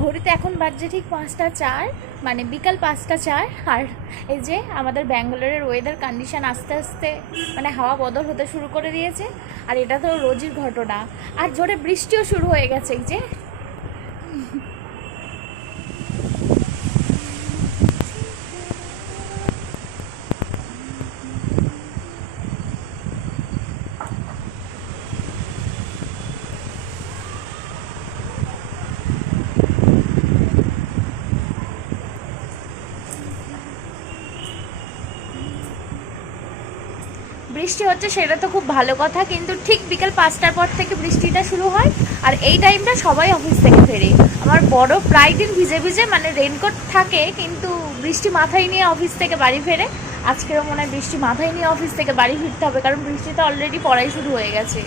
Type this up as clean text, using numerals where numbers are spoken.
ঘড়িতে এখন বাজছে ঠিক 5টা 4, মানে বিকাল 5টা 4। আর এই যে আমাদের ব্যাঙ্গালোরের ওয়েদার কন্ডিশন আস্তে আস্তে মানে হাওয়া বদল হতে শুরু করে দিয়েছে। আর এটা তো রোজই ঘটনা। আর জোরে বৃষ্টিও শুরু হয়ে গেছে এই যে। বৃষ্টি হচ্ছে সেটা তো খুব ভালো কথা, কিন্তু ঠিক বিকেল 5টার পর থেকে বৃষ্টিটা শুরু হয়। আর এই টাইমটা সবাই অফিস থেকে ফেরে। আমার বড় প্রায় দিন ভিজে ভিজে মানে রেনকোট থাকে, কিন্তু বৃষ্টি মাথায় নিয়ে অফিস থেকে বাড়ি ফেরে। আজকেরও মনে হয় বৃষ্টি মাথায় নিয়ে অফিস থেকে বাড়ি ফিরতে হবে, কারণ বৃষ্টিটা অলরেডি পড়াই শুরু হয়ে গেছে।